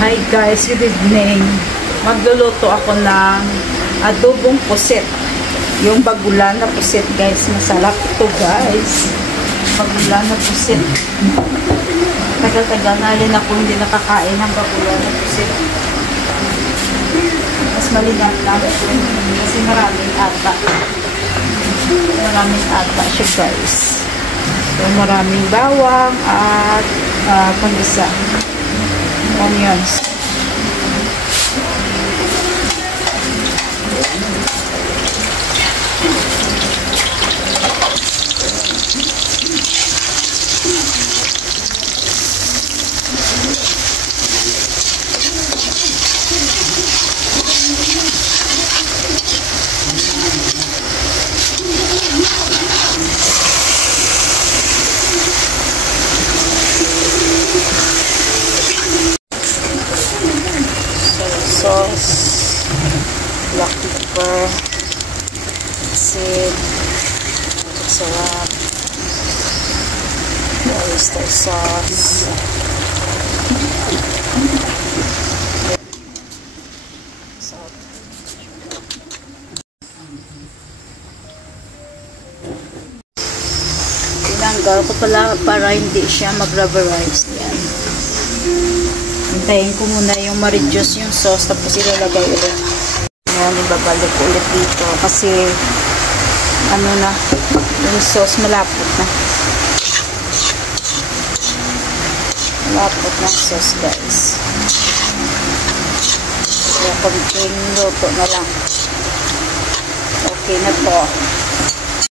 Hi guys, good evening. Magluluto ako ng adobong pusit. Yung bagulan na pusit guys. Masarap ito guys. Bagulan na pusit. Tagal-tagal na rin ako hindi nakakain ng bagulan na pusit. Mas malingat lang ito. Kasi maraming ata. Maraming ata siya guys. So, maraming bawang at pandesa. Onions. Sauce, black pepper, seed, sarap, oyster sauce, tinanggal ko pala para hindi siya mag-rubberize. Yan. Hintayin ko muna yung ma-reduce yung sauce tapos ilalagay ulit. Ngayon, ibabalik ko ulit dito kasi ano na, yung sauce malapot na. Malapot na sauce guys. Kaya konting luto na lang. Okay na to.